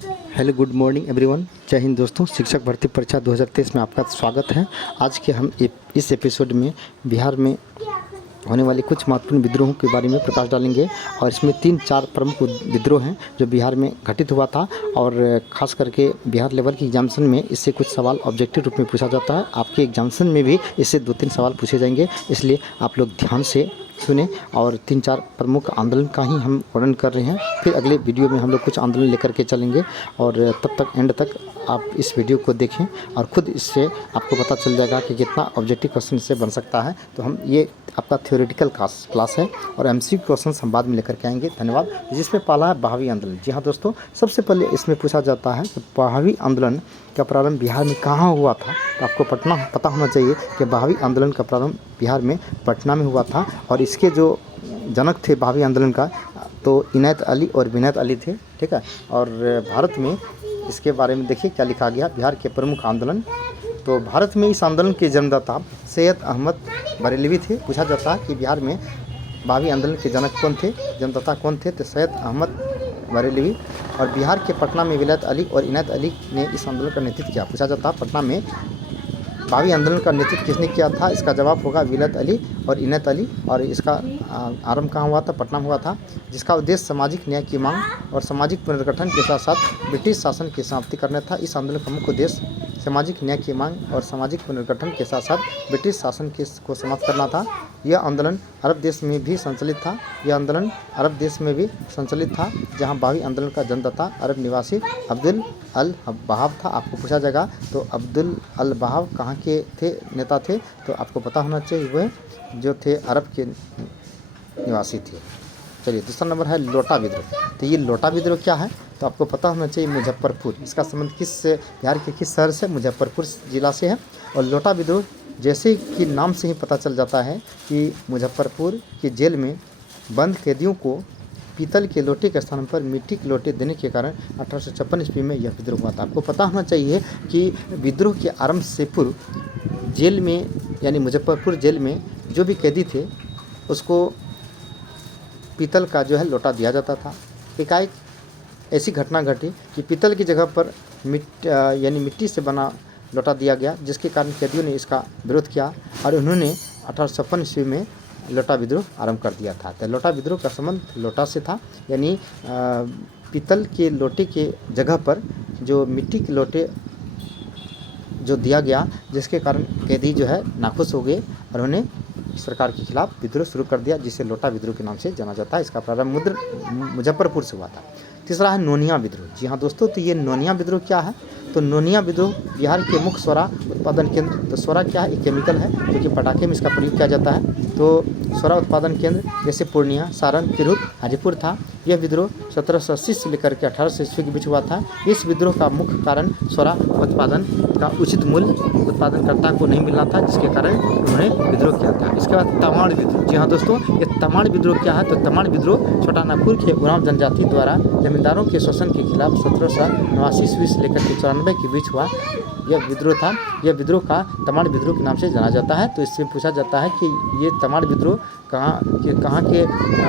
Hello good morning everyone. जय हिंद दोस्तों। शिक्षक भर्ती परीक्षा 2023 में आपका स्वागत है। आज के हम इस एपिसोड में बिहार में होने वाले कुछ महत्वपूर्ण विद्रोहों के बारे में प्रकाश डालेंगे और इसमें 3-4 प्रमुख विद्रोह हैं जो बिहार में घटित हुआ था और ख़ास करके बिहार लेवल की एग्जामिनेशन में इससे कुछ सवाल ऑब्जेक्टिव रूप में पूछा जाता है। आपके एग्जामिनेशन में भी इससे 2-3 सवाल पूछे जाएंगे, इसलिए आप लोग ध्यान से सुने। और 3-4 प्रमुख आंदोलन का ही हम वर्णन कर रहे हैं। फिर अगले वीडियो में हम लोग कुछ आंदोलन लेकर के चलेंगे और तब तक एंड तक आप इस वीडियो को देखें और ख़ुद इससे आपको पता चल जाएगा कि कितना ऑब्जेक्टिव क्वेश्चन इससे बन सकता है। तो हम ये आपका थ्योरेटिकल क्लास है और एमसीक्यू क्वेश्चन हम बाद में लेकर के आएंगे। धन्यवाद। जिसमें पहला है बहावी आंदोलन। जी हाँ दोस्तों, सबसे पहले इसमें पूछा जाता है कि बहावी आंदोलन का प्रारंभ बिहार में कहाँ हुआ था। तो आपको पता होना चाहिए कि बहावी आंदोलन का प्रारंभ बिहार में पटना में हुआ था और इसके जो जनक थे बहावी आंदोलन का तो इनायत अली और विनायत अली थे। ठीक है। और भारत में इसके बारे में देखिए क्या लिखा गया, बिहार के प्रमुख आंदोलन। तो भारत में इस आंदोलन के जन्मदाता सैयद अहमद बरेलवी थे। पूछा जाता है कि बिहार में बहावी आंदोलन के जनक कौन थे, जन्मदाता कौन थे, तो सैयद अहमद बरेलवी। और बिहार के पटना में विलायत अली और इनायत अली ने इस आंदोलन का नेतृत्व किया। पूछा जाता है पटना में बहावी आंदोलन का नेतृत्व किसने किया था, इसका जवाब होगा विलायत अली और इनायत अली। और इसका आरंभ कहाँ हुआ था, पटना में हुआ था, जिसका उद्देश्य सामाजिक न्याय की मांग और सामाजिक पुनर्गठन के साथ साथ ब्रिटिश शासन की समाप्ति करना था। इस आंदोलन का मुख्य उद्देश्य सामाजिक न्याय की मांग और सामाजिक पुनर्गठन के साथ साथ ब्रिटिश शासन को समाप्त करना था। यह आंदोलन अरब देश में भी संचालित था। जहां बहावी आंदोलन का जन्मदाता अरब निवासी अब्दुल अल बहाव था। आपको पूछा जाएगा तो अब्दुल अल बहाव कहाँ के थे, नेता थे, तो आपको पता होना चाहिए वह जो थे अरब के निवासी थे। चलिए दूसरा नंबर है लोटा विद्रोह। तो ये लोटा विद्रोह क्या है, तो आपको पता होना चाहिए मुजफ्फरपुर। इसका संबंध बिहार के किस शहर से, मुजफ्फरपुर जिला से है। और लोटा विद्रोह जैसे कि नाम से ही पता चल जाता है कि मुजफ्फरपुर की जेल में बंद कैदियों को पीतल के लोटे के स्थान पर मिट्टी के लोटे देने के कारण 1856 ईस्वी में यह विद्रोह हुआ था। आपको पता होना चाहिए कि विद्रोह के आरंभ से पूर्व जेल में यानी मुजफ्फरपुर जेल में जो भी कैदी थे उसको पीतल का जो है लोटा दिया जाता था। एकाएक ऐसी घटना घटी कि पीतल की जगह पर मिट्टी से बना लोटा दिया गया, जिसके कारण कैदियों ने इसका विरोध किया और उन्होंने 1856 ईस्वी में लोटा विद्रोह आरंभ कर दिया था। तो लोटा विद्रोह का संबंध लोटा से था, यानी पीतल के लोटे के जगह पर जो मिट्टी के लोटे जो दिया गया, जिसके कारण कैदी जो है नाखुश हो गए और उन्होंने सरकार के खिलाफ विद्रोह शुरू कर दिया, जिसे लोटा विद्रोह के नाम से जाना जाता है। इसका प्रारंभ मुजफ्फरपुर से हुआ था। तीसरा है नोनिया विद्रोह। जी हाँ दोस्तों, तो ये नोनिया विद्रोह क्या है, तो नोनिया विद्रोह बिहार के मुख्य सोरा उत्पादन केंद्र। तो सोरा क्या है, एक केमिकल है जो कि पटाखे में इसका प्रयोग किया जाता है। तो सोरा उत्पादन केंद्र जैसे पूर्णिया, सारण, तिरहुत, हाजीपुर था। यह विद्रोह 1780 से लेकर के 1800 ईस्वी के बीच हुआ था। इस विद्रोह का मुख्य कारण सोरा उत्पादन का उचित मूल्य उत्पादनकर्ता को नहीं मिलना था, जिसके कारण उन्होंने विद्रोह किया था। इसके बाद तमाड़ विद्रोह। जी हाँ दोस्तों, ये तमाड़ विद्रोह क्या है, तो तमाड़ विद्रोह छोटा नागपुर के उरांव जनजाति द्वारा जमींदारों के शोषण के खिलाफ 1789 ईस्वी से लेकर के 94 के बीच हुआ यह विद्रोह था। यह विद्रोह का तमाड़ विद्रोह के नाम से जाना जाता है। तो इससे पूछा जाता है कि ये तमाड़ विद्रोह कहाँ के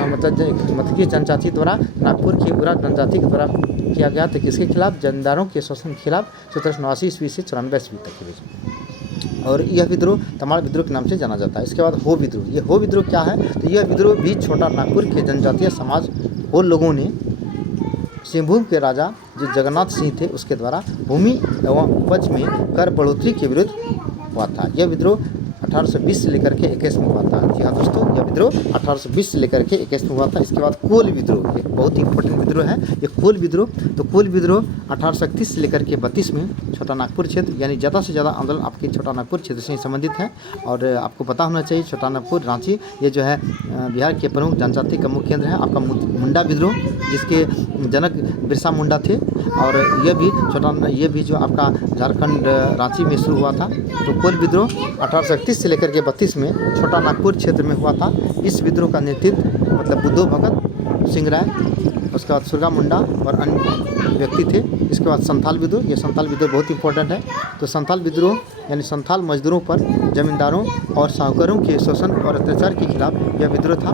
मतलब जनजाति द्वारा नागपुर की उरांव जनजाति के द्वारा किया गया। तो किसके खिलाफ, जमींदारों के शोषण के खिलाफ 1789 ईस्वी से 94 ईस्वी तक के बीच। और यह विद्रोह तमाड़ विद्रोह के नाम से जाना जाता है। इसके बाद हो विद्रोह। ये हो विद्रोह क्या है, तो यह विद्रोह भी छोटा नागपुर के जनजातीय समाज हो लोगों ने सिंहभूम के राजा जो जगन्नाथ सिंह थे उसके द्वारा भूमि एवं उपज में कर बढ़ोतरी के विरुद्ध हुआ था। यह विद्रोह 1820 से लेकर के 21 में हुआ था। जी हाँ दोस्तों, यह विद्रोह 1820 से लेकर के 21 में हुआ था। इसके बाद कोल विद्रोह, ये बहुत ही इंपॉर्टेंट विद्रोह है ये कोल विद्रोह। तो कोल विद्रोह 1831 से लेकर के 32 में छोटा नागपुर क्षेत्र, यानी ज़्यादा से ज़्यादा आंदोलन आपके छोटा नागपुर क्षेत्र से संबंधित है। और आपको पता होना चाहिए छोटा नागपुर, रांची, ये जो है बिहार के प्रमुख जनजाति का मुख्य केंद्र है। आपका मुंडा विद्रोह, जिसके जनक बिरसा मुंडा थे, और ये भी जो आपका झारखंड रांची में शुरू हुआ था। तो कोल विद्रोह 1831 से लेकर के 32 में छोटा नागपुर क्षेत्र में हुआ था। इस विद्रोह का नेतृत्व मतलब बुद्धो भगत सिंह राय, उसके बाद सुरगा मुंडा और अन्य व्यक्ति थे। इसके बाद संथाल विद्रोह। ये संथाल विद्रोह बहुत इंपॉर्टेंट है। तो संथाल विद्रोह यानी संथाल मजदूरों पर जमींदारों और साहूकारों के शोषण और अत्याचार के खिलाफ यह विद्रोह था।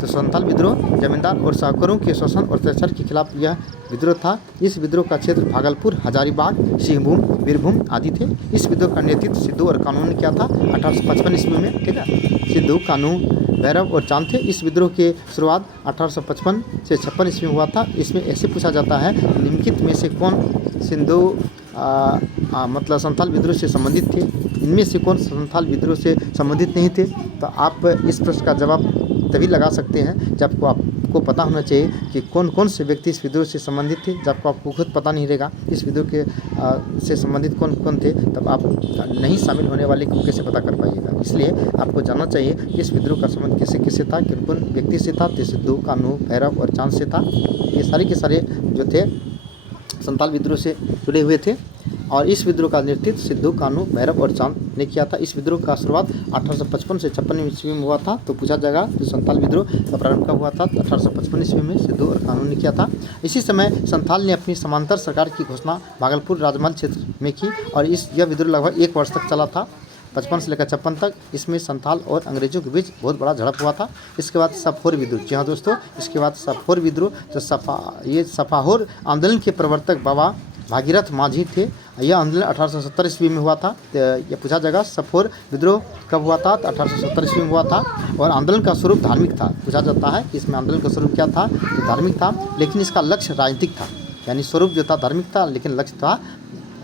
तो संथाल विद्रोह जमींदार और साहूकारों के शोषण और अत्याचार के खिलाफ यह विद्रोह था। इस विद्रोह का क्षेत्र भागलपुर, हजारीबाग, सिंहभूम, बीरभूम आदि थे। इस विद्रोह का नेतृत्व सिद्धू और कानू ने किया था 1855 ईस्वी में। ठीक है, सिद्धू, कानू, भैरव और चांद थे। इस विद्रोह की शुरुआत 1855 से 56 ईस्वी में हुआ था। इसमें ऐसे पूछा जाता है निम्नलिखित में से कौन सिंधु मतलब संथाल विद्रोह से संबंधित थे, इनमें से कौन संथाल विद्रोह से संबंधित नहीं थे। तो आप इस प्रश्न का जवाब तभी लगा सकते हैं जब आपको पता होना चाहिए कि कौन कौन से व्यक्ति इस विद्रोह से संबंधित थे। जब आपको खुद पता नहीं रहेगा इस विद्रोह के से संबंधित कौन कौन थे, तब आप नहीं शामिल होने वाले को कैसे पता कर पाइएगा। इसलिए आपको जानना चाहिए कि इस विद्रोह का संबंध किससे किससे था, किन कौन व्यक्ति से था। तो सिद्धू, कानू, भैरव और चांद से था। ये सारे के सारे जो थे संथाल विद्रोह से जुड़े हुए थे और इस विद्रोह का नेतृत्व सिद्धू, कानू, भैरव और चांद ने किया था। इस विद्रोह का शुरुआत 1855 से 56 ईस्वी में हुआ था। तो पूछा जाएगा तो संथाल विद्रोह का प्रारंभ कब हुआ था, तो 1855 ईस्वी में सिद्धू और कानू ने किया था। इसी समय संथाल ने अपनी समांतर सरकार की घोषणा भागलपुर राजमहल क्षेत्र में की और यह विद्रोह लगभग 1 वर्ष तक चला था, 55 से लेकर 56 तक। इसमें संथाल और अंग्रेजों के बीच बहुत बड़ा झड़प हुआ था। इसके बाद सफोर विद्रोह, जी हाँ दोस्तों, इसके बाद सफोर विद्रोह। तो सफाहोर आंदोलन के प्रवर्तक बाबा भागीरथ माझी थे। यह आंदोलन 1870 ईस्वी में हुआ था। तो यह पूछा जाएगा सफोर विद्रोह कब हुआ था, तो 1870 ईस्वी में हुआ था और आंदोलन का स्वरूप धार्मिक था। पूछा जाता है कि इसमें आंदोलन का स्वरूप क्या था, तो धार्मिक था, लेकिन इसका लक्ष्य राजनीतिक था। यानी स्वरूप जो था धार्मिक था लेकिन लक्ष्य था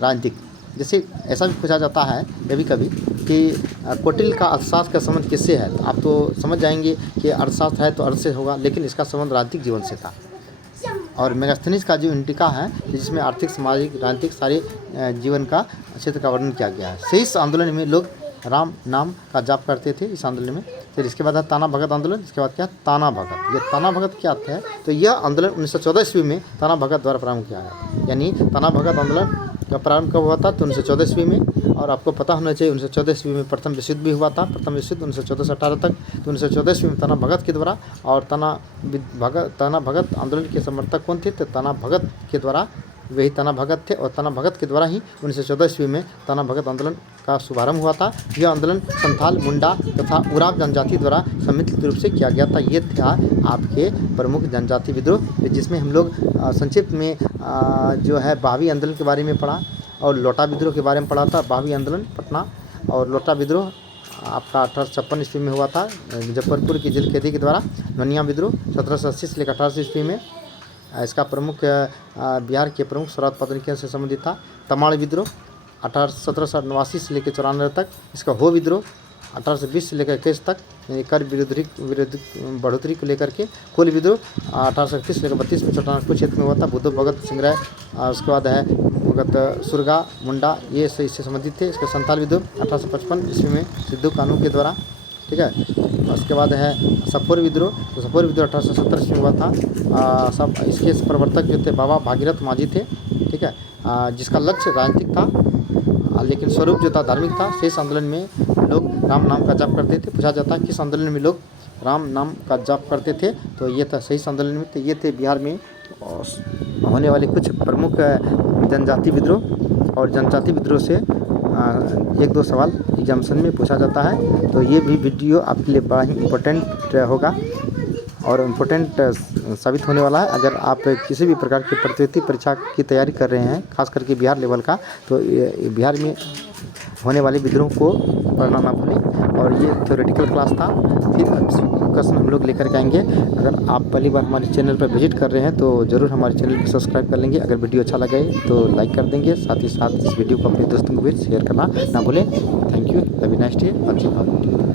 राजनीतिक। जैसे ऐसा भी पूछा जाता है कभी कभी कि कौटिल्य का अर्थशास्त्र का संबंध किससे है, तो आप तो समझ जाएंगे कि अर्थशास्त्र है तो अर्थ से होगा, लेकिन इसका संबंध राजनीतिक जीवन से था। और मेगास्थनीज का जो इंडिका है जिसमें आर्थिक, सामाजिक, राजनीतिक सारे जीवन का क्षेत्र का वर्णन किया गया है। से इस आंदोलन में लोग राम नाम का जाप करते थे इस आंदोलन में। फिर इसके बाद है ताना भगत आंदोलन। इसके बाद क्या, ताना भगत। ये ताना भगत क्या है, तो यह आंदोलन 1914 ईस्वी में ताना भगत द्वारा प्रारंभ किया गया। यानी ताना भगत आंदोलन का प्रारंभ कब हुआ था, तो 1914 ईस्वी में। और आपको पता होना चाहिए 1914 ईस्वी में प्रथम विश्व युद्ध भी हुआ था। प्रथम विश्व युद्ध 1914 से 18 तक। तो 1914 ईस्वी में ताना भगत के द्वारा, और ताना भगत आंदोलन के समर्थक कौन थे, तो ताना भगत के द्वारा, वही ताना भगत थे और ताना भगत के द्वारा ही 1914 ईस्वी में ताना भगत आंदोलन का शुभारंभ हुआ था। यह आंदोलन संथाल, मुंडा तथा उराव जनजाति द्वारा सम्मिलित रूप से किया गया था। ये था आपके प्रमुख जनजाति विद्रोह, जिसमें हम लोग संक्षिप्त में जो है बावी आंदोलन के बारे में पढ़ा और लोटा विद्रोह के बारे में पढ़ा था। बावी आंदोलन पटना और लोटा विद्रोह आपका 1856 ईस्वी में हुआ था मुजफ्फरपुर की जेल कैदी के द्वारा। नोनिया विद्रोह 1780 से लेकर 1800 ईस्वी में। इसका प्रमुख बिहार के प्रमुख स्वराज पत्रिका से संबंधित था। तमाड़ विद्रोह 1789 से लेकर 94 तक। इसका हो विद्रोह 1820 से लेकर 21 तक, यानी कर विरोध बढ़ोतरी को लेकर के। कोल विद्रोह 1831 से लेकर 32 में छोटानागपुर क्षेत्र में हुआ था। बुद्धो भगत सिंगराय, उसके बाद है भगत सुरगा, मुंडा, ये से इससे संबंधित थे। इसके संथाल विद्रोह 1855 ईस्वी में सिद्धू, कानू के द्वारा। ठीक है, उसके बाद है सफोर विद्रोह। तो सफोर विद्रोह 1870 ईस्वी में हुआ था। सब इसके प्रवर्तक जो थे बाबा भागीरथ माझी थे। ठीक है, जिसका लक्ष्य राजनीतिक था लेकिन स्वरूप जो था धार्मिक था। शेष आंदोलन में लोग राम नाम का जाप करते थे। पूछा जाता है किस आंदोलन में लोग राम नाम का जाप करते थे, तो ये था सही आंदोलन में। तो ये थे बिहार में होने वाले कुछ प्रमुख जनजाति विद्रोह। और जनजाति विद्रोह से 1-2 सवाल एग्जामिनेशन में पूछा जाता है। तो ये भी वीडियो आपके लिए बड़ा ही इम्पोर्टेंट होगा और इम्पोर्टेंट साबित होने वाला है। अगर आप किसी भी प्रकार की प्रतियोगिता परीक्षा की तैयारी कर रहे हैं, खास करके बिहार लेवल का, तो बिहार में होने वाले विद्रोह को पढ़ना ना भूलें। और ये थ्योरेटिकल क्लास था। फिर क्वेश्चन हम लोग लेकर के आएंगे। अगर आप पहली बार हमारे चैनल पर विजिट कर रहे हैं तो ज़रूर हमारे चैनल को सब्सक्राइब कर लेंगे। अगर वीडियो अच्छा लगे तो लाइक कर देंगे। साथ ही साथ इस वीडियो को अपने दोस्तों को भी शेयर करना ना भूलें। Thank you, have a nice day. अच्छी बात।